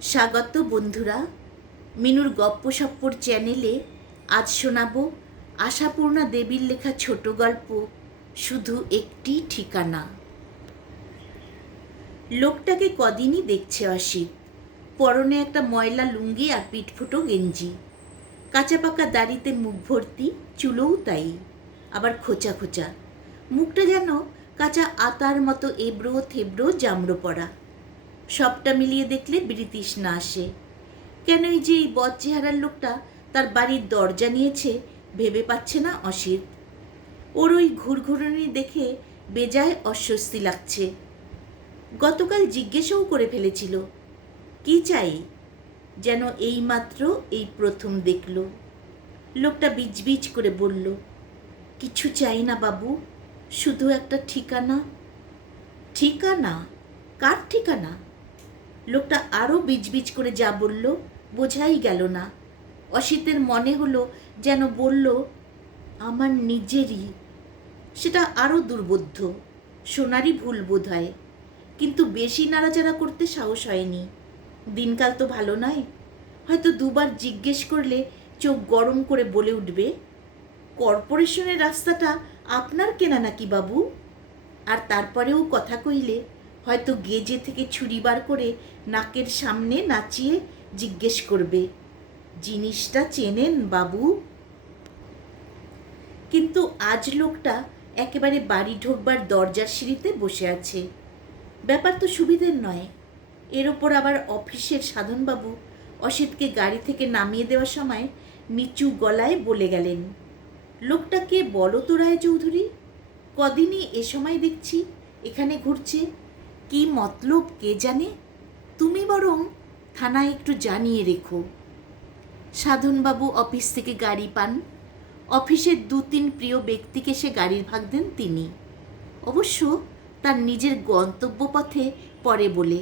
স্বাগত বন্ধুরা, মিনুর গপ্পসপ্পর চ্যানেলে আজ শোনাবো আশাপূর্ণা দেবীর লেখা ছোট গল্প শুধু একটি ঠিকানা। লোকটাকে কদিনই দেখছে অসিত। পরনে একটা ময়লা লুঙ্গি আর পিঠফুটো গেঞ্জি, কাঁচা পাকা দাড়িতে মুখ ভর্তি, চুলও তাই, আবার খোঁচা খোঁচা। মুখটা যেন কাঁচা আতার মতো এবড়ো থেবড়ো জামড়ো পড়া। সবটা মিলিয়ে দেখলে বিড়িতৃষ্ণা আসে। কেনই যে এই বদ চেহারার লোকটা তার বাড়ির দরজা নিয়েছে ভেবে পাচ্ছে না অসিত। ওর ওই ঘুরঘুরনি দেখে বেজায় অস্বস্তি লাগছে। গতকাল জিজ্ঞেসও করে ফেলেছিল কি চাই, যেন এইমাত্র এই প্রথম দেখল। লোকটা বিজবিজ করে বলল, কিছু চাই না বাবু, শুধু একটা ঠিকানা। ঠিকানা? কার ঠিকানা? লোকটা আরও বিজবিজ করে যা বলল বোঝাই গেল না। অসিতের মনে হলো যেন বলল আমার নিজেরই। সেটা আরও দুর্বোধ্য, শোনারই ভুল বোধ হয়, কিন্তু বেশি নাড়াচাড়া করতে সাহস হয়নি। দিনকাল তো ভালো নয়, হয়তো দুবার জিজ্ঞেস করলে চোখ গরম করে বলে উঠবে, কর্পোরেশনের রাস্তাটা আপনার কেনা নাকি বাবু? আর তারপরেও কথা কইলে হয়তো গেজে থেকে ছুরি বার করে নাকের সামনে নাচিয়ে জিজ্ঞেস করবে, জিনিসটা চেনেন বাবু? কিন্তু আজ লোকটা একেবারে বাড়ি ঢোকবার দরজার সিঁড়িতে বসে আছে। ব্যাপার তো সুবিধের নয়। এর ওপর আবার অফিসের সাধনবাবু অসিতকে গাড়ি থেকে নামিয়ে দেওয়ার সময় নিচু গলায় বলে গেলেন, লোকটাকে বলো তো রায়চৌধুরী, কদিনই এ সময় দেখছি এখানে ঘুরছে, কি মতলব কে জানে, তুমি বরং থানায় একটু জানিয়ে রেখো। সাধনবাবু অফিস থেকে গাড়ি পান। অফিসের 2-3 প্রিয় ব্যক্তিকে সে গাড়ির ভাগ দেন তিনি, অবশ্য তার নিজের গন্তব্য পথে পরে বলে।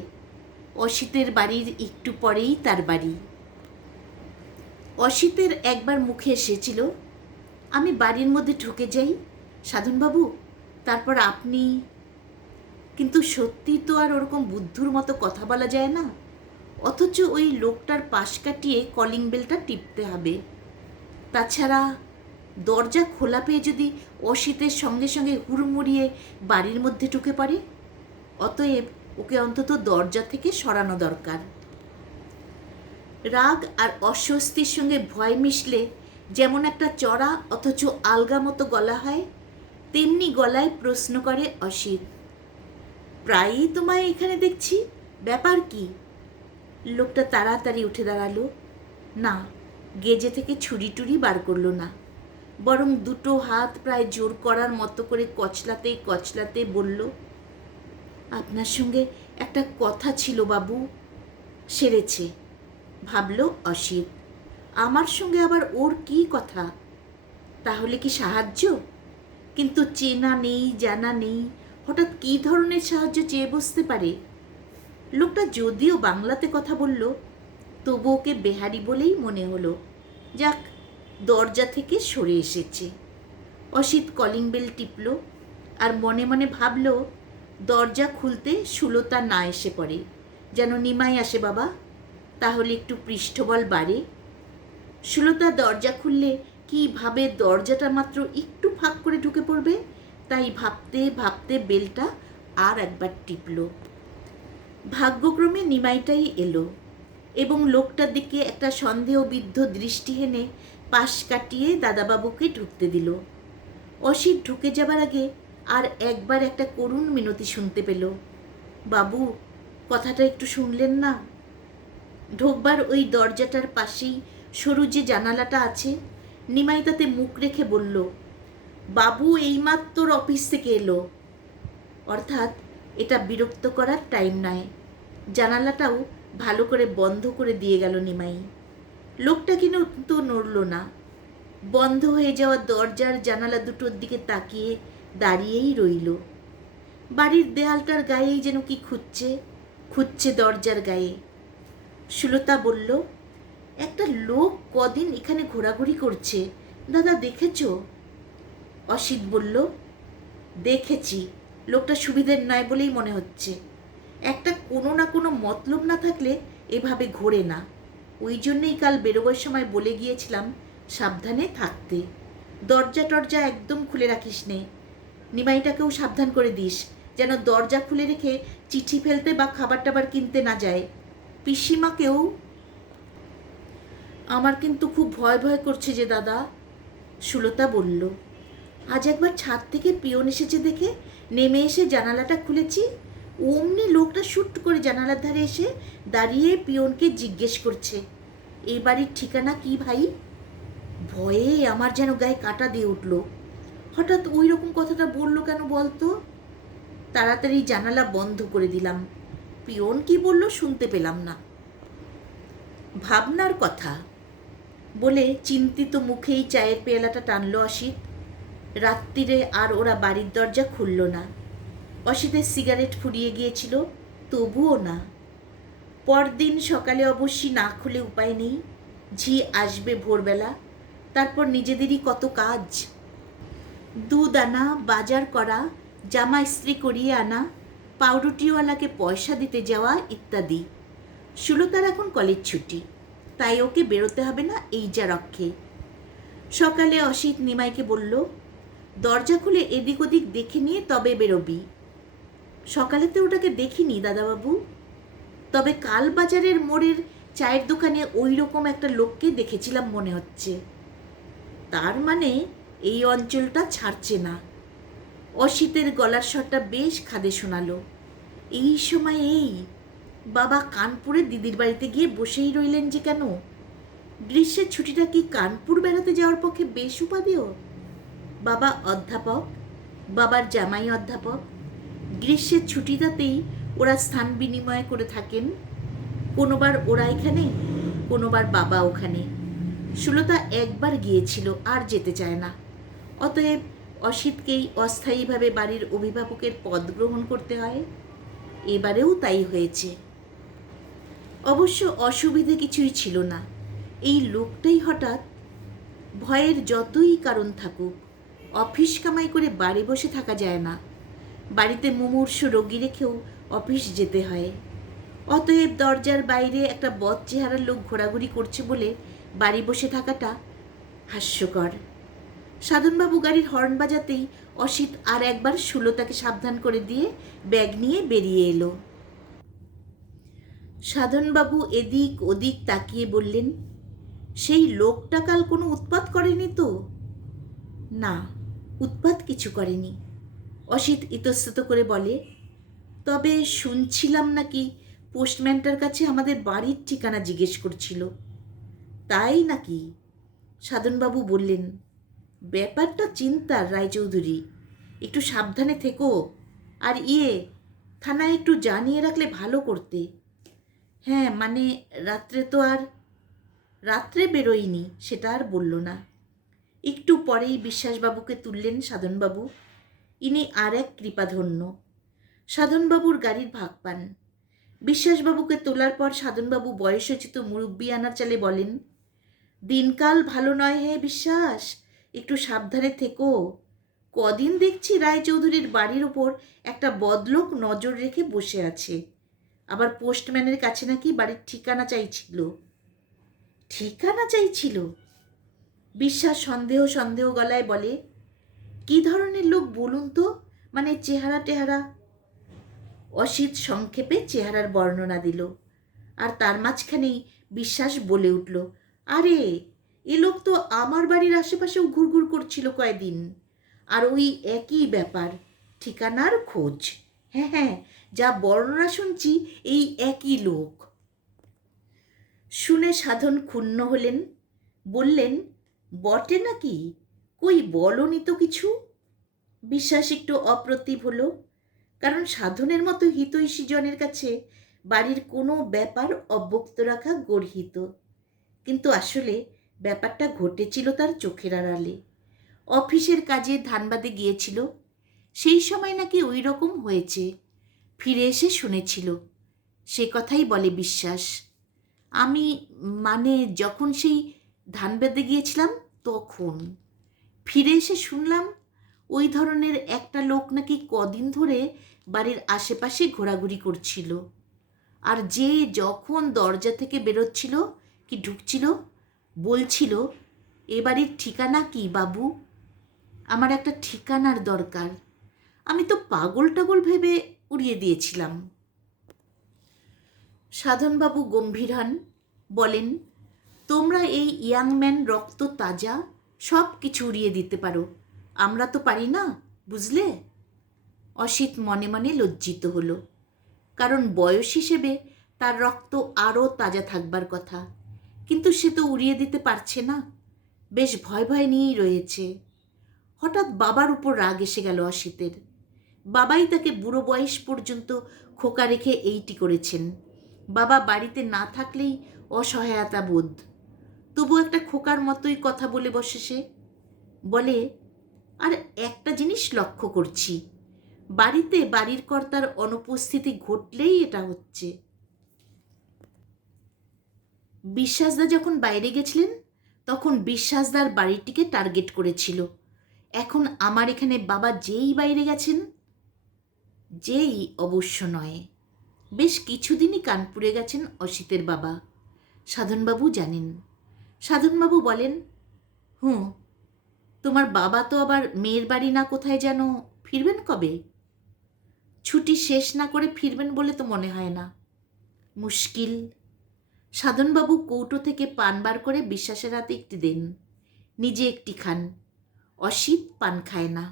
অসিতের বাড়ির একটু পরেই তার বাড়ি। অসিতের একবার মুখে এসেছিল, আমি বাড়ির মধ্যে ঢুকে যাই সাধনবাবু, তারপর আপনি। কিন্তু সত্যি তো আর ওরকম বুদ্ধুর মতো কথা বলা যায় না, অথচ ওই লোকটার পাশ কাটিয়ে কলিং বেলটা টিপতে হবে। তাছাড়া দরজা খোলা পেয়ে যদি অসিতের সঙ্গে সঙ্গে হুড়মুড়িয়ে বাড়ির মধ্যে ঢুকে পড়ে, অতএব ওকে অন্তত দরজা থেকে সরানো দরকার। রাগ আর অস্বস্তির সঙ্গে ভয় মিশলে যেমন একটা চড়া অথচ আলগা মতো গলা হয়, তেমনি গলায় প্রশ্ন করে অসিত, প্রায়ই তোমায় এখানে দেখছি, ব্যাপার কি? লোকটা তাড়াতাড়ি উঠে দাঁড়ালো। না, গেজে থেকে ছুরি টুরি বার করলো না, বরং দুটো হাত প্রায় জোর করার মতো করে কচলাতে কচলাতে বলল, আপনার সঙ্গে একটা কথা ছিল বাবু। সেরেছে, ভাবল অসিত, আমার সঙ্গে আবার ওর কি কথা? তাহলে কি সাহায্য? কিন্তু চেনা নেই, জানা নেই, হঠাৎ কী ধরনের সাহায্য চেয়ে বসতে পারে? লোকটা যদিও বাংলাতে কথা বলল, তবু ওকে বেহারি বলেই মনে হলো। যাক, দরজা থেকে সরে এসেছে। অসিত কলিং বেল টিপল আর মনে মনে ভাবল, দরজা খুলতে সুলতা না এসে পড়ে, যেন নিমাই আসে বাবা, তাহলে একটু পৃষ্ঠবল বাড়ে। সুলতা দরজা খুললে কীভাবে দরজাটা মাত্র একটু ফাঁক করে ঢুকে পড়বে, তাই ভাবতে ভাবতে বেলটা আর একবার টিপল। ভাগ্যক্রমে নিমাইটাই এলো এবং লোকটার দিকে একটা সন্দেহবিদ্ধ দৃষ্টি হেনে পাশ কাটিয়ে দাদাবাবুকে ঢুকতে দিল। অসিত ঢুকে যাবার আগে আর একবার একটা করুণ মিনতি শুনতে পেল, বাবু, কথাটা একটু শুনলেন না? ঢোকবার ওই দরজাটার পাশেই সরু যে জানালাটা আছে, নিমাই তাতে মুখ রেখে বলল, বাবু এইমাত্র অফিস থেকে এলো। অর্থাৎ এটা বিরক্ত করার টাইম নয়। জানালাটাও ভালো করে বন্ধ করে দিয়ে গেল নিমাই। লোকটা কিন্তু নড়ল না, বন্ধ হয়ে যাওয়া দরজার জানালা দুটোর দিকে তাকিয়ে দাঁড়িয়েই রইল। বাড়ির দেয়ালটার গায়েই যেন কি খুঁজছে, খুঁজছে দরজার গায়ে। সুলতা বলল, একটা লোক কদিন এখানে ঘোরাঘুরি করছে, দাদা দেখেছ? অসিত বলল, দেখেছি, লোকটা সুবিধের নয় বলেই মনে হচ্ছে। একটা কোনো না কোনো মতলব না থাকলে এভাবে ঘোরে না। ওই জন্যেই কাল বেরোবার সময় বলে গিয়েছিলাম সাবধানে থাকতে। দরজা টরজা একদম খুলে রাখিস নে। নিমাইটাকেও সাবধান করে দিস, যেন দরজা খুলে রেখে চিঠি ফেলতে বা খাবার টাবার কিনতে না যায়। পিসিমাকেও। আমার কিন্তু খুব ভয় ভয় করছে যে দাদা, সুলতা বলল। আজ একবার ছাদ থেকে পিয়ন এসেছে দেখে নেমে এসে জানালাটা খুলেছি, অমনি লোকটা শুট করে জানালার ধারে এসে দাঁড়িয়ে পিয়নকে জিজ্ঞেস করছে, এই বাড়ির ঠিকানা কি ভাই? ভয়ে আমার যেন গায়ে কাঁটা দিয়ে উঠল। হঠাৎ ওই রকম কথাটা বললো কেন বলতো? তাড়াতাড়ি জানালা বন্ধ করে দিলাম। পিয়ন কি বলল শুনতে পেলাম না। ভাবনার কথা বলে চিন্তিত মুখেই চায়ের পেয়ালাটা টানলো অসিত। রাত্রিরে আর ওরা বাড়ির দরজা খুলল না। অসিতের সিগারেট ফুরিয়ে গিয়েছিল, তবুও না। পরদিন সকালে অবশ্যই না খুলে উপায় নেই। ঝি আসবে ভোরবেলা, তারপর নিজেদেরই কত কাজ। দুধ আনা, বাজার করা, জামা ইস্ত্রি করিয়ে আনা, পাউরুটিওয়ালাকে পয়সা দিতে যাওয়া ইত্যাদি। সুলতার এখন কলেজ ছুটি, তাই ওকে বেরোতে হবে না এই যা রক্ষে। সকালে অসিত নিমাইকে বলল, দরজা খুলে এদিক ওদিক দেখে নিয়ে তবে বেরোবি। সকালে তো ওটাকে দেখিনি দাদাবাবু, তবে কাল বাজারের মোড়ের চায়ের দোকানে ওই রকম একটা লোককে দেখেছিলাম মনে হচ্ছে। তার মানে এই অঞ্চলটা ছাড়ছে না। অসিতের গলার স্বরটা বেশ খাদে শোনালো। এই সময় এই বাবা কানপুরে দিদির বাড়িতে গিয়ে বসেই রইলেন যে কেন? গ্রীষ্মের ছুটিটা কি কানপুর বেড়াতে যাওয়ার পক্ষে বেশ উপাদেয়? বাবা অধ্যাপক, বাবার জামাই অধ্যাপক। গ্রীষ্মের ছুটিটাতেই ওরা স্থান বিনিময় করে থাকেন। কোনোবার ওরা এখানে, কোনোবার বাবা ওখানে। সুলতা একবার গিয়েছিল, আর যেতে চায় না। অতএব অসিতকেই অস্থায়ীভাবে বাড়ির অভিভাবকের পদ গ্রহণ করতে হয়। এবারেও তাই হয়েছে। অবশ্য অসুবিধে কিছুই ছিল না। এই লোকটাই হঠাৎ, ভয়ের যতই কারণ থাকুক, অফিস কামাই করে বাড়ি বসে থাকা যায় না। বাড়িতে মুমূর্ষু রোগী রেখেও অফিস যেতে হয়। অতএব দরজার বাইরে একটা বদ চেহারার লোক ঘোরাঘুরি করছে বলে বাড়ি বসে থাকাটা হাস্যকর। সাধনবাবু গাড়ির হর্ন বাজাতেই অসিত আর একবার সুলতাকে সাবধান করে দিয়ে ব্যাগ নিয়ে বেরিয়ে এলো। সাধনবাবু এদিক ওদিক তাকিয়ে বললেন, সেই লোকটা কাল কোনো উৎপাত করেনি তো? না, উৎপাত কিছু করেনি। অসিত ইতস্তত করে বলে, তবে শুনছিলাম নাকি পোস্টম্যানটার কাছে আমাদের বাড়ির ঠিকানা জিজ্ঞেস করছিল। তাই নাকি? সাধনবাবু বললেন, ব্যাপারটা চিন্তার রায়চৌধুরী, একটু সাবধানে থেকো। আর থানায় একটু জানিয়ে রাখলে ভালো করতে। হ্যাঁ, মানে রাত্রে বেরোয়নি, সেটা আর বলল না। একটু পরেই বিশ্বাসবাবুকে তুললেন সাধনবাবু। ইনি আর এক কৃপাধন্য। সাধনবাবুর গাড়ির ভাগ পান। বিশ্বাসবাবুকে তোলার পর সাধনবাবু বয়সোচিত মুরব্বিয়ানার চালে বলেন, দিনকাল ভালো নয় হে বিশ্বাস, একটু সাবধানে থেকো। কদিন দেখছি রায়চৌধুরীর বাড়ির ওপর একটা বদলোক নজর রেখে বসে আছে। আবার পোস্টম্যানের কাছে নাকি বাড়ির ঠিকানা চাইছিল। ঠিকানা চাইছিল? বিশ্বাস সন্দেহ সন্দেহ গলায় বলে, কি ধরনের লোক বলুন তো, মানে চেহারা টেহারা? অসিত সংক্ষেপে চেহারার বর্ণনা দিল। আর তার মাঝখানেই বিশ্বাস বলে উঠল, আরে এ লোক তো আমার বাড়ির আশেপাশেও ঘুরঘুর করছিল কয়েকদিন। আর ওই একই ব্যাপার, ঠিকানার খোঁজ। হ্যাঁ হ্যাঁ, যা বর্ণনা শুনছি এই একই লোক। শুনে সাধন ক্ষুণ্ণ হলেন, বললেন, বটে নাকি? কই বলনি তো কিছু। বিশ্বাস একটু অপ্রতিভ হলো, কারণ সাধনের মতো হিতৈষী জনের কাছে বাড়ির কোনো ব্যাপার অব্যক্ত রাখা গর্হিত। কিন্তু আসলে ব্যাপারটা ঘটেছিল তার চোখের আড়ালে। অফিসের কাজে ধানবাদে গিয়েছিল, সেই সময় নাকি ওই রকম হয়েছে। ফিরে এসে শুনেছিল, সে কথাই বলে বিশ্বাস। আমি মানে যখন সেই ধানবাদে গিয়েছিলাম তখন ফিরে এসে শুনলাম ওই ধরনের একটা লোক নাকি কদিন ধরে বাড়ির আশেপাশে ঘোরাঘুরি করছিল। আর যে যখন দরজা থেকে বেরোচ্ছিল কি ঢুকছিল বলছিল, এ বাড়ির ঠিকানা কি বাবু? আমার একটা ঠিকানার দরকার। আমি তো পাগল টাগল ভেবে উড়িয়ে দিয়েছিলাম। সাধনবাবু গম্ভীর হন, বলেন, তোমরা এই ইয়াংম্যান রক্ত তাজা, সব কিছু উড়িয়ে দিতে পারো, আমরা তো পারি না, বুঝলে? অসিত মনে মনে লজ্জিত হলো, কারণ বয়স হিসেবে তার রক্ত আরও তাজা থাকবার কথা, কিন্তু সে তো উড়িয়ে দিতে পারছে না। বেশ ভয় ভয় নিয়েই রয়েছে। হঠাৎ বাবার উপর রাগ এসে গেল অসিতের। বাবাই তাকে বুড়ো বয়স পর্যন্ত খোকা রেখে এইটি করেছেন। বাবা বাড়িতে না থাকলেই অসহায়তা বোধ, তবু একটা খোকার মতোই কথা বলে বসে সে। বলে, আর একটা জিনিস লক্ষ্য করছি, বাড়িতে বাড়ির কর্তার অনুপস্থিতি ঘটলেই এটা হচ্ছে। বিশ্বাসদা যখন বাইরে গেছিলেন তখন বিশ্বাসদার বাড়িটিকে টার্গেট করেছিল। এখন আমার এখানে বাবা যেই বাইরে গেছেন, যেই অবশ্য নয়, বেশ কিছুদিনই কানপুরে গেছেন অসিতের বাবা, সাধনবাবু জানেন। সাধনবাবু বলেন, হুঁ, তোমার বাবা তো আবার মেয়ের বাড়ি না কোথায় যেন ফিরবেন কবে? ছুটি শেষ না করে ফিরবেন বলে তো মনে হয় না। মুশকিল। সাধনবাবু কৌটো থেকে পান বার করে বিশ্বাসের হাতে একটি দেন, নিজে একটি খান। অসিত পান খায় না।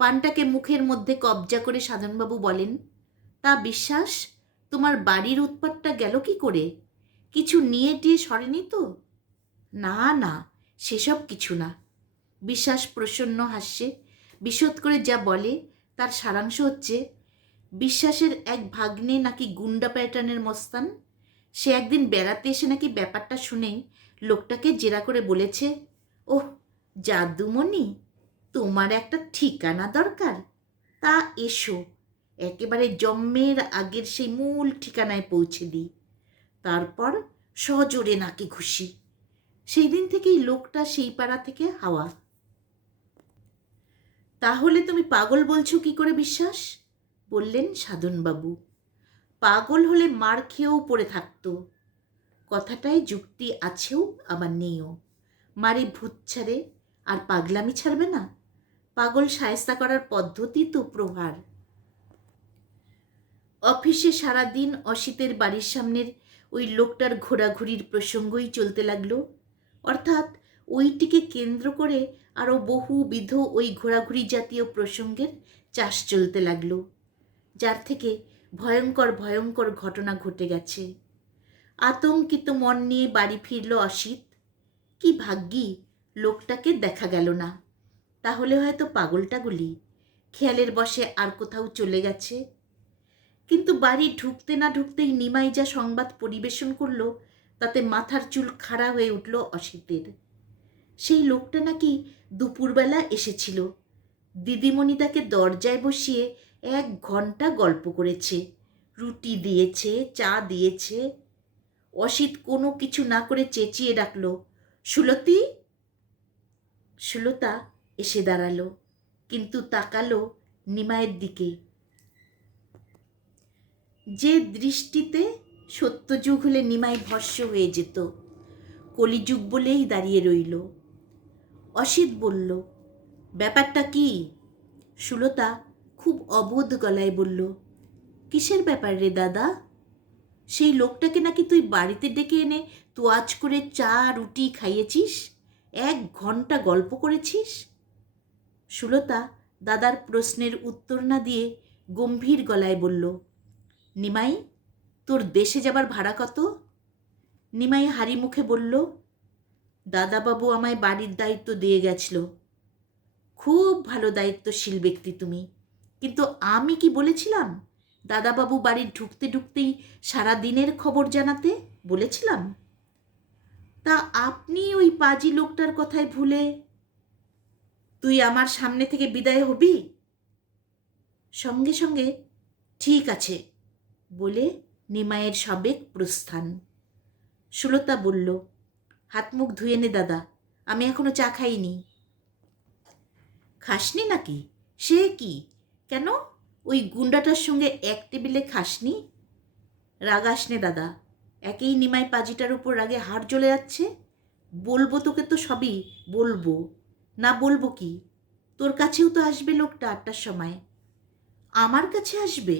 পানটাকে মুখের মধ্যে কবজা করে সাধনবাবু বলেন, তা বিশ্বাস, তোমার বাড়ির উৎপাতটা গেল কি করে? কিছু নিয়ে টিয়ে সরেনি তো? না না, সেসব কিছু না। বিশ্বাস প্রসন্ন হাস্যে বিশদ করে যা বলে তার সারাংশ হচ্ছে, বিশ্বাসের এক ভাগ্নে নাকি গুন্ডা প্যাটার্নের মস্তান। সে একদিন বেড়াতে এসে নাকি ব্যাপারটা শুনেই লোকটাকে জেরা করে বলেছে, ওহ জাদুমণি, তোমার একটা ঠিকানা দরকার, তা এসো, একেবারে জন্মের আগের সেই মূল ঠিকানায় পৌঁছে দিই। তারপর সজোরে নাকি ঘুষি। সেই দিন থেকেই লোকটা সেই পাড়া থেকে হাওয়া। তাহলে তুমি পাগল বলছো কি করে বিশ্বাস? বললেন সাধনবাবু। পাগল হলে মার খেয়েও পড়ে থাকতো। কথাটায় যুক্তি আছেও আবার নেইও। মারে ভূত ছাড়ে আর পাগলামি ছাড়বে না? পাগল শায়েস্তা করার পদ্ধতি তো প্রহার। অফিসে সারাদিন অসিতের বাড়ির সামনের ওই লোকটার ঘোরাঘুরির প্রসঙ্গই চলতে লাগলো। অর্থাৎ ওইটিকে কেন্দ্র করে আরও বহুবিধ ওই ঘোরাঘুরি জাতীয় প্রসঙ্গের চাষ চলতে লাগলো, যার থেকে ভয়ঙ্কর ভয়ঙ্কর ঘটনা ঘটে গেছে। আতঙ্কিত মন নিয়ে বাড়ি ফিরল অসিত। কি ভাগ্যি লোকটাকে দেখা গেল না, তাহলে হয়তো পাগলটাগুলি খেয়ালের বশে আর কোথাও চলে গেছে। কিন্তু বাড়ি ঢুকতে না ঢুকতেই নিমাই যা সংবাদ পরিবেশন করল তাতে মাথার চুল খাড়া হয়ে উঠল অসিতের। সেই লোকটা নাকি দুপুরবেলা এসেছিল। দিদিমণি তাকে দরজায় বসিয়ে 1 ঘন্টা গল্প করেছে, রুটি দিয়েছে, চা দিয়েছে। অসিত কোনো কিছু না করে চেঁচিয়ে ডাকল, সুলতি। সুলতা এসে দাঁড়ালো, কিন্তু তাকালো নিমাইয়ের দিকে, যে দৃষ্টিতে সত্যযুগ হলে নিমাই ভস্ম হয়ে যেত, কলিযুগ বলেই দাঁড়িয়ে রইল। অসিত বলল, ব্যাপারটা কি? সুলতা খুব অবোধ গলায় বলল, কিসের ব্যাপার রে দাদা? সেই লোকটাকে নাকি তুই বাড়িতে ডেকে এনে তোয়াজ করে চা রুটি খাইয়েছিস, 1 ঘন্টা গল্প করেছিস। সুলতা দাদার প্রশ্নের উত্তর না দিয়ে গম্ভীর গলায় বলল, নিমাই, তোর দেশে যাবার ভাড়া কত? নিমাই হাড়ি মুখে বলল, দাদাবাবু আমায় বাড়ির দায়িত্ব দিয়ে গেছিল। খুব ভালো দায়িত্বশীল ব্যক্তি তুমি, কিন্তু আমি কি বলেছিলাম দাদাবাবু বাড়ির ঢুকতে ঢুকতেই সারা দিনের খবর জানাতে? বলেছিলাম? তা আপনি ওই পাজি লোকটার কথায় ভুলে তুই আমার সামনে থেকে বিদায় হবি? সঙ্গে সঙ্গে ঠিক আছে বলে নিমাইয়ের সাবেক প্রস্থান। সুলতা বলল, হাত মুখ ধুয়ে নে দাদা, আমি এখনো চা খাইনি। খাসনি নাকি? সে কি, কেন ওই গুন্ডাটার সঙ্গে এক টেবিলে খাসনি? রাগাস নে দাদা, একেই নিমাই পাজিটার উপর রাগে হাড় জ্বলে যাচ্ছে। বলবো তোকে তো সবই বলবো, না বলবো কি? তোর কাছেও তো আসবে লোকটা 8টার সময়। আমার কাছে আসবে?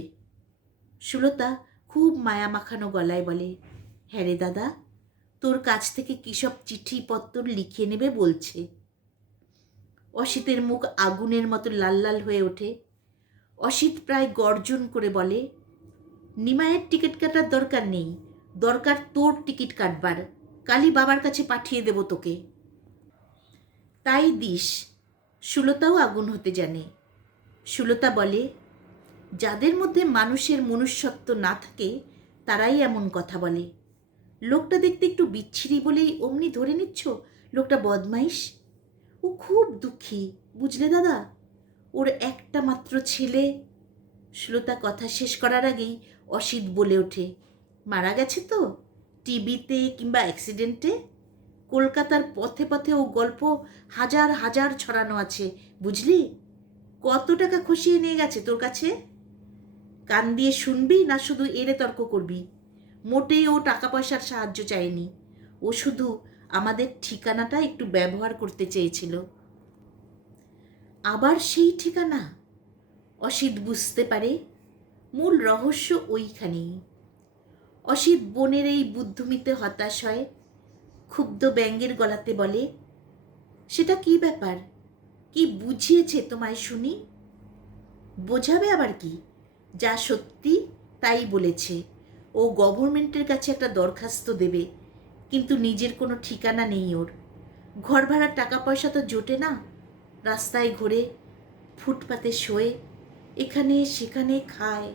সুলতা খুব মায়া মাখানো গলায় বলে, হ্যাঁ রে দাদা, তোর কাছ থেকে কী সব চিঠিপত্র লিখে নেবে বলছে। অসিতের মুখ আগুনের মতো লাল লাল হয়ে ওঠে। অসিত প্রায় গর্জন করে বলে, নিমাইয়ের টিকিট কাটার দরকার নেই, দরকার তোর টিকিট কাটবার। কালই বাবার কাছে পাঠিয়ে দেব তোকে। তাই দিস। সুলতাও আগুন হতে জানে। সুলতা বলে, যাদের মধ্যে মানুষের মনুষ্যত্ব না থাকে তারাই এমন কথা বলে। লোকটা দেখতে একটু বিচ্ছিরি বলেই অমনি ধরে নিচ্ছ লোকটা বদমাইশ? ও খুব দুঃখী, বুঝলে দাদা? ওর একটা মাত্র ছেলে। সুলতা কথা শেষ করার আগেই অসিত বলে ওঠে, মারা গেছে তো, টিভিতে কিংবা অ্যাক্সিডেন্টে। কলকাতার পথে পথে ও গল্প হাজার হাজার ছড়ানো আছে, বুঝলি? কত টাকা খসিয়ে নিয়ে গেছে তোর কাছে? কান দিয়ে শুনবি না শুধু এড়ে তর্ক করবি? মোটেই ও টাকা পয়সার সাহায্য চায়নি, ও শুধু আমাদের ঠিকানাটা একটু ব্যবহার করতে চেয়েছিল। আবার সেই ঠিকানা? অসিত বুঝতে পারে মূল রহস্য ওইখানেই। অসিত বোনের এই বুদ্ধুমিতে হতাশ হয়, ক্ষুব্ধ ব্যঙ্গের গলাতে বলে, সেটা কি ব্যাপার? কি বুঝিয়েছে তোমায় শুনি? বোঝাবে আবার কি? যা সত্যি তাই বলেছে। ও গভর্নমেন্টের কাছে একটা দরখাস্ত দেবে, কিন্তু নিজের কোনো ঠিকানা নেই ওর। ঘর ভাড়ার টাকা পয়সা তো জোটে না। রাস্তায় ঘোরে, ফুটপাতে শোয়ে, এখানে সেখানে খায়।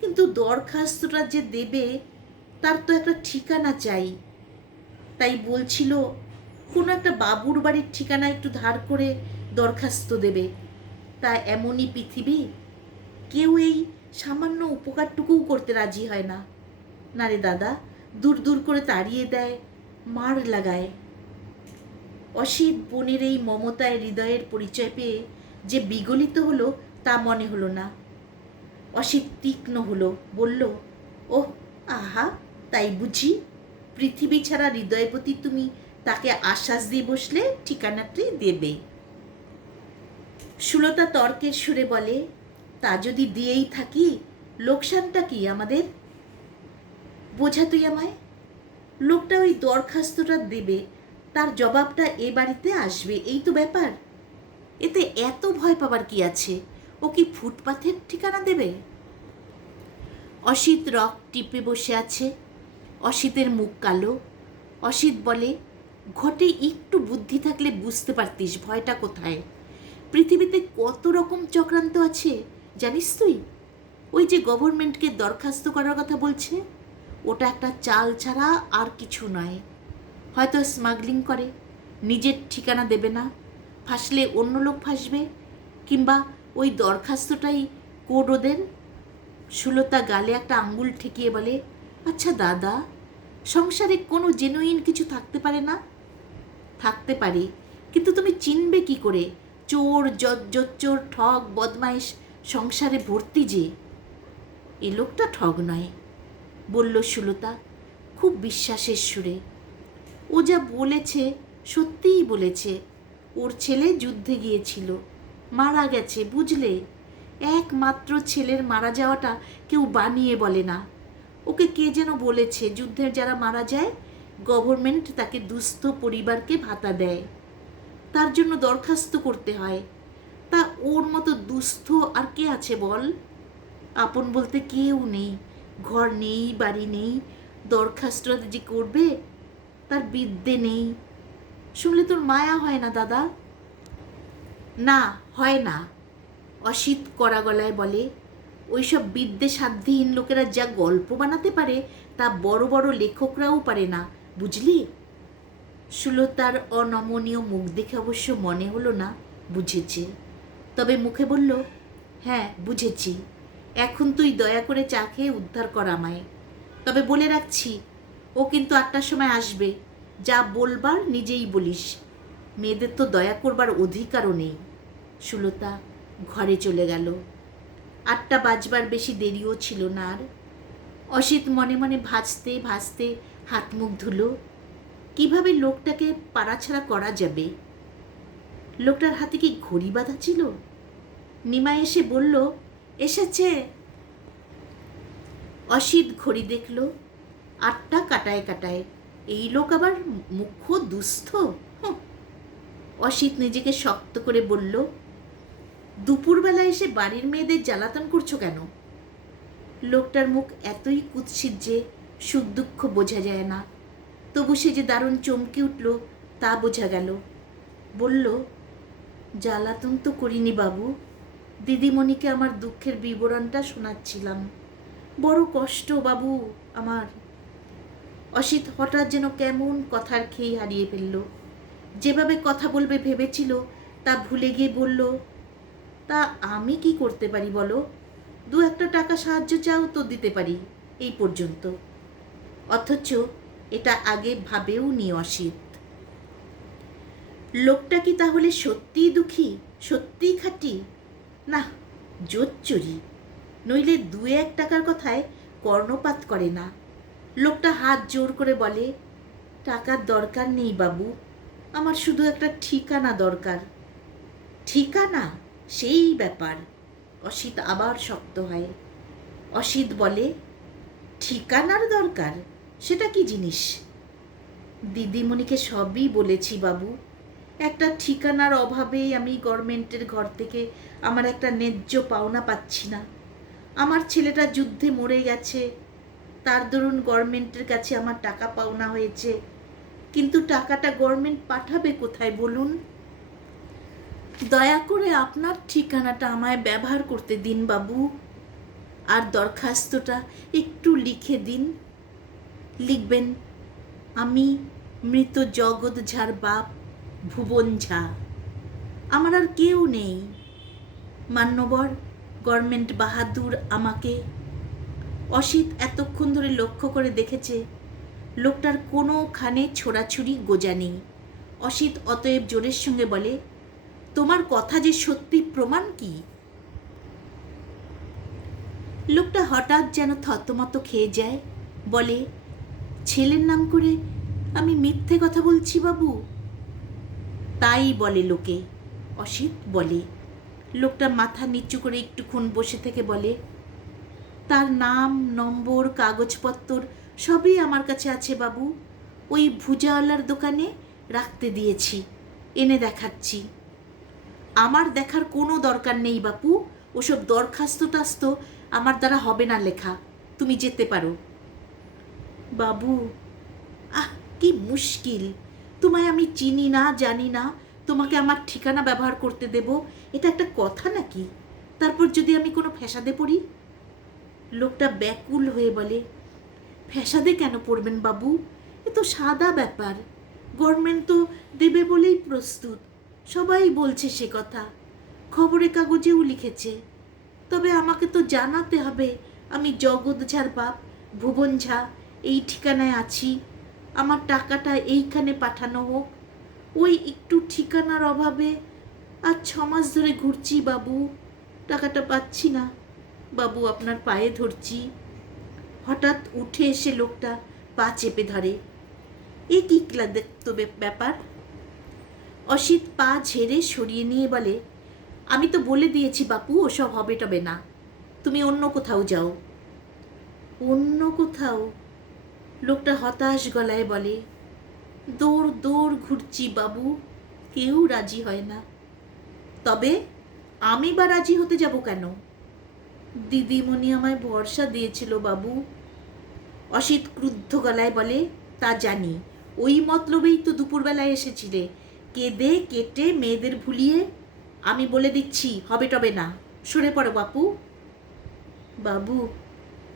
কিন্তু দরখাস্তটা যে দেবে তার তো একটা ঠিকানা চাই। তাই বলছিল কোনো একটা বাবুর বাড়ির ঠিকানা একটু ধার করে দরখাস্ত দেবে। তা এমনই পৃথিবী, কেউ এই সামান্য উপকারটুকুও করতে রাজি হয় না। না রে দাদা, দূর দূর করে তাড়িয়ে দেয়, মার লাগায়। অসিত বোনের এই মমতায় হৃদয়ের পরিচয় পেয়ে যে বিগলিত হলো তা মনে হলো না। অসিত তীক্ষ্ণ হলো, বলল, ওহ আহা, তাই বুঝি? পৃথিবী ছাড়া হৃদয়ের প্রতি তুমি তাকে আশ্বাস দিয়ে বসলে ঠিকানাটি দেবে। সুলতা তর্কের সুরে বলে, তা যদি দিয়েই থাকি, লোকসানটা কি আমাদের? বোঝা তুই আমায়। লোকটা ওই দরখাস্তটা দেবে, তার জবাবটা এ বাড়িতে আসবে, এই তো ব্যাপার। এতে এত ভয় পাবার কি আছে? ও কি ফুটপাথের ঠিকানা দেবে? অসিত রক টিপে বসে আছে। অসিতের মুখ কালো। অসিত বলে, ঘটে একটু বুদ্ধি থাকলে বুঝতে পারতিস ভয়টা কোথায়। পৃথিবীতে কত রকম চক্রান্ত আছে জানিস তুই? ওই যে গভর্নমেন্টকে দরখাস্ত করার কথা বলছে, ওটা একটা চাল ছাড়া আর কিছু নয়। হয়তো স্মাগলিং করে, নিজের ঠিকানা দেবে না, ফাঁসলে অন্য লোক ফাঁসবে, কিংবা ওই দরখাস্তটাই কোড ওদের। সুলতা গালে একটা আঙ্গুল ঠেকিয়ে বলে, আচ্ছা দাদা, সংসারে কোনো জেনুইন কিছু থাকতে পারে না? থাকতে পারে, কিন্তু তুমি চিনবে কি করে? চোর, জজ্জোর, ঠগ, বদমাইশ সংসারে ভর্তি যে। এ লোকটা ঠগ নয়, বলল সুলতা খুব বিশ্বাসের সুরে। ও যা বলেছে সত্যিই বলেছে। ওর ছেলে যুদ্ধে গিয়েছিল, মারা গেছে, বুঝলে? একমাত্র ছেলের মারা যাওয়াটা কেউ বানিয়ে বলে না। ওকে কে যেন বলেছে, যুদ্ধের যারা মারা যায় গভর্নমেন্ট তাকে দুস্থ পরিবারকে ভাতা দেয়, তার জন্য দরখাস্ত করতে হয়। তা ওর মতো দুস্থ আর কে আছে বল? আপন বলতে কেউ নেই, ঘর নেই, বাড়ি নেই, দরখাস্ত যে করবে তার বিদ্যে নেই। শুনলে তোর মায়া হয় না দাদা? না, হয় না। অসিত কড়া গলায় বলে, ওইসব বিদ্যে সাধ্যহীন লোকেরা যা গল্প বানাতে পারে তা বড় বড় লেখকরাও পারে না, বুঝলি? সুলতার অনমনীয় মুখ দেখে অবশ্য মনে হলো না বুঝেছে, তবে মুখে বলল, হ্যাঁ বুঝেছি। এখন তুই দয়া করে চা খেয়ে উদ্ধার কর আমায়। তবে বলে রাখছি, ও কিন্তু 8টার সময় আসবে। যা বলবার নিজেই বলিস, মেয়েদের তো দয়া করবার অধিকারও নেই। সুলতা ঘরে চলে গেল। 8টা বাজবার বেশি দেরিও ছিল না আর। অসিত মনে মনে ভাজতে ভাজতে হাত মুখ ধুলো। কিভাবে লোকটাকে পাড়াছাড়া করা যাবে? লোকটার হাতে কি ঘড়ি বাঁধা ছিল? নিমাই এসে বলল, এসেছে। অসিত ঘড়ি দেখল, 8টা কাটায় কাটায়। এই লোক আবার মুখ্য দুস্থ। অসিত নিজেকে শক্ত করে বলল, দুপুরবেলা এসে বাড়ির মেয়েদের জ্বালাতন করছো কেন? লোকটার মুখ এতই কুৎসিত যে সুখ দুঃখ বোঝা যায় না। তবু সে যে দারুণ চমকে উঠল তা বোঝা গেল। বলল, জ্বালাতন তো করিনি বাবু, দিদিমণিকে আমার দুঃখের বিবরণটা শোনাচ্ছিলাম। বড় কষ্ট বাবু আমার। অসিত হঠাৎ যেন কেমন কথার খেই হারিয়ে ফেলল। যেভাবে কথা বলবে ভেবেছিল তা ভুলে গিয়ে বলল, তা আমি কি করতে পারি বলো? 2-1 টাকা সাহায্য চাও তো দিতে পারি, এই পর্যন্ত। অথচ এটা আগে ভাবেও নি অসিত। লোকটা কি তাহলে সত্যিই দুঃখী, সত্যিই খাঁটি? না, জোচ্চুরি। নইলে 2-1 টাকার কথায় কর্ণপাত করে না। লোকটা হাত জোর করে বলে, টাকার দরকার নেই বাবু, আমার শুধু একটা ঠিকানা দরকার। ঠিকানা? সেই ব্যাপার। অসিত আবার শক্ত হয়। অসিত বলে, ঠিকানার দরকার? সেটা কি জিনিস? দিদিমণিকে সবই বলেছি বাবু। একটা ঠিকানার অভাবেই আমি গভর্নমেন্টের ঘর থেকে আমার একটা ন্যায্য পাওনা পাচ্ছি না। আমার ছেলেটা যুদ্ধে মরে গেছে, তার দরুন গভর্নমেন্টের কাছে আমার টাকা পাওনা হয়েছে। কিন্তু টাকাটা গভর্নমেন্ট পাঠাবে কোথায় বলুন? দয়া করে আপনার ঠিকানাটা আমায় ব্যবহার করতে দিন বাবু, আর দরখাস্তটা একটু লিখে দিন। লিখবেন, আমি মৃত জগৎ ঝার বাপ ভুবন ঝা। আমার আর কেউ নেই। মান্যবর গভর্নমেন্ট বাহাদুর আমাকে। অসিত এতক্ষণ ধরে লক্ষ্য করে দেখেছে লোকটার কোনোখানে ছোড়াছুড়ি গোজা নেই। অসিত অতএব জোরের সঙ্গে বলে, তোমার কথা যে সত্যি প্রমাণ কি? লোকটা হঠাৎ যেন থতমত খেয়ে যায়, বলে, ছেলের নাম করে আমি মিথ্যে কথা বলছি বাবু? তাই বলে লোকে, অসিত বলে। লোকটা মাথা নিচু করে একটুক্ষণ বসে থেকে বলে, তার নাম, নম্বর, কাগজপত্র সবই আমার কাছে আছে বাবু। ওই ভুজাওয়ালার দোকানে রাখতে দিয়েছি, এনে দেখাচ্ছি। আমার দেখার কোনো দরকার নেই বাপু, ওসব দরখাস্ত টাস্ত আমার দ্বারা হবে না লেখা। তুমি যেতে পারো। বাবু, আহ কি মুশকিল! তোমায় আমি চিনি না, জানি না, তোমাকে আমার ঠিকানা ব্যবহার করতে দেব, এটা একটা কথা নাকি? তারপর যদি আমি কোনো ফ্যাসাদে পড়ি? লোকটা ব্যাকুল হয়ে বলে, ফ্যাসাদে কেন পড়বেন বাবু? এ তো সাদা ব্যাপার। গভর্নমেন্ট তো দেবে বলেই প্রস্তুত, সবাই বলছে সে কথা, খবরের কাগজেও লিখেছে। তবে আমাকে তো জানাতে হবে আমি জগৎ ঝার বাপ ভুবন ঝা এই ঠিকানায় আছি, আমার টাকাটা এইখানে পাঠানো হোক। ওই একটু ঠিকানার অভাবে আর 6 মাস ধরে ঘুরছি বাবু, টাকাটা পাচ্ছি না। বাবু আপনার পায়ে ধরছি। হঠাৎ উঠে এসে লোকটা পা চেপে ধরে। এ কি দেখতো ব্যাপার? অসিত পা ঝেড়ে সরিয়ে নিয়ে বলে, আমি তো বলে দিয়েছি বাপু, ওসব হবে টবে না, তুমি অন্য কোথাও যাও। অন্য কোথাও? লোকটা হতাশ গলায় বলে, দৌড় দৌড় ঘুরছি বাবু, কেউ রাজি হয় না। তবে আমি বা রাজি হতে যাব কেন? দিদিমণি আমায় ভরসা দিয়েছিল বাবু। অসিত ক্রুদ্ধ গলায় বলে, তা জানি, ওই মতলবেই তো দুপুরবেলায় এসেছিলে, কেঁদে কেটে মেয়েদের ভুলিয়ে। আমি বলে দিচ্ছি, হবে টবে না, সরে পড়ো বাপু। বাবু,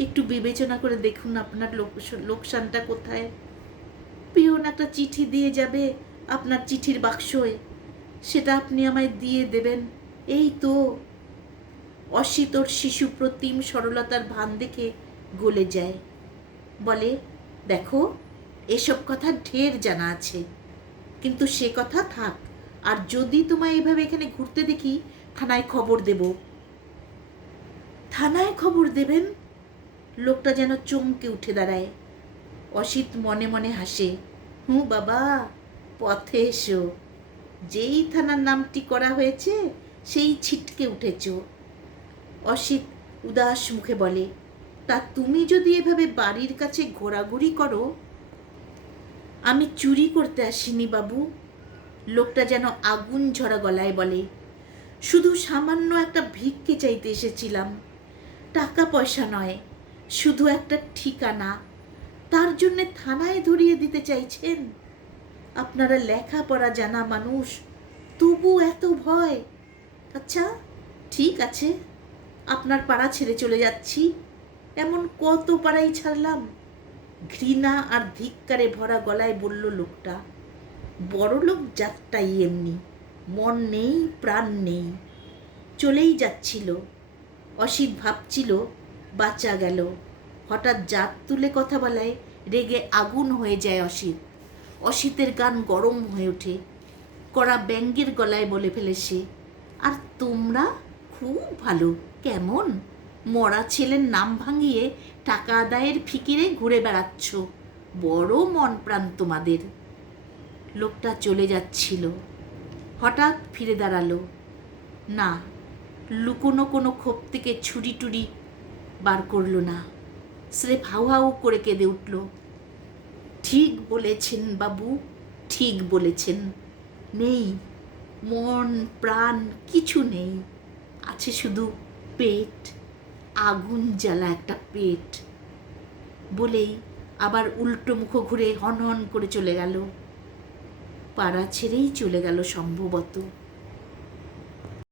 একটু বিবেচনা করে দেখুন আপনার লোকসানটা কোথায়। পিয়ন একটা চিঠি দিয়ে যাবে আপনার চিঠির বাক্সয়, সেটা আপনি আমায় দিয়ে দেবেন, এই তো। অসিত ওর শিশু প্রতিম সরলতার ভান দেখে গলে যায়। বলে, দেখো, এসব কথা ঢের জানা আছে, কিন্তু সে কথা থাক। আর যদি তোমায় এভাবে এখানে ঘুরতে দেখি, থানায় খবর দেব। থানায় খবর দেবেন? লোকটা যেন চমকে উঠে দাঁড়ায়। অসিত মনে মনে হাসে। বাবা, পথে এসো। যেই থানার নামটি করা হয়েছে সেই ছিটকে উঠেছ। অসিত উদাস মুখে বলে, তা তুমি যদি এভাবে বাড়ির কাছে ঘোরাঘুরি করো। আমি চুরি করতে আসিনি বাবু, লোকটা যেন আগুন ঝরা গলায় বলে। শুধু সামান্য একটা ভিক্ষে চাইতে এসেছিলাম, টাকা পয়সা নয়, শুধু একটা ঠিকানা। তার জন্যে থানায় ধরিয়ে দিতে চাইছেন? আপনারা লেখাপড়া জানা মানুষ, তবু এত ভয়। আচ্ছা ঠিক আছে, আপনার পাড়া ছেড়ে চলে যাচ্ছি। এমন কত পাড়াই ছাড়লাম। ঘৃণা আর ধিক্কারে ভরা গলায় বলল লোকটা। বড়লোক জাতটাই এমনি, মন নেই প্রাণ নেই। চলেই যাচ্ছিল। অসিত ভাবছিল বাঁচা গেল। হঠাৎ জাত তুলে কথা বলায় রেগে আগুন হয়ে যায় অসিত। অসিতের গান গরম হয়ে ওঠে। কড়া ব্যঙ্গের গলায় বলে ফেলে সে, আর তোমরা খুব ভালো। কেমন মরা ছেলের নাম ভাঙিয়ে টাকা আদায়ের ফিকিরে ঘুরে বেড়াচ্ছ। বড় মন প্রাণ তোমাদের। লোকটা চলে যাচ্ছিল। হঠাৎ ফিরে দাঁড়ালো। না, লুকোনো কোনো খোপ থেকে ছুরি টুরি বার করলো না। স্রেফ হাউ হাউ করে কেঁদে উঠল। ঠিক বলেছেন বাবু, ঠিক বলেছেন। নেই মন প্রাণ, কিছু নেই। আছে শুধু পেট, আগুন জ্বালা একটা পেট। বলেই আবার উল্টো মুখ ঘুরে হন হন করে চলে গেল। পাড়া ছেড়েই চলে গেল সম্ভবত।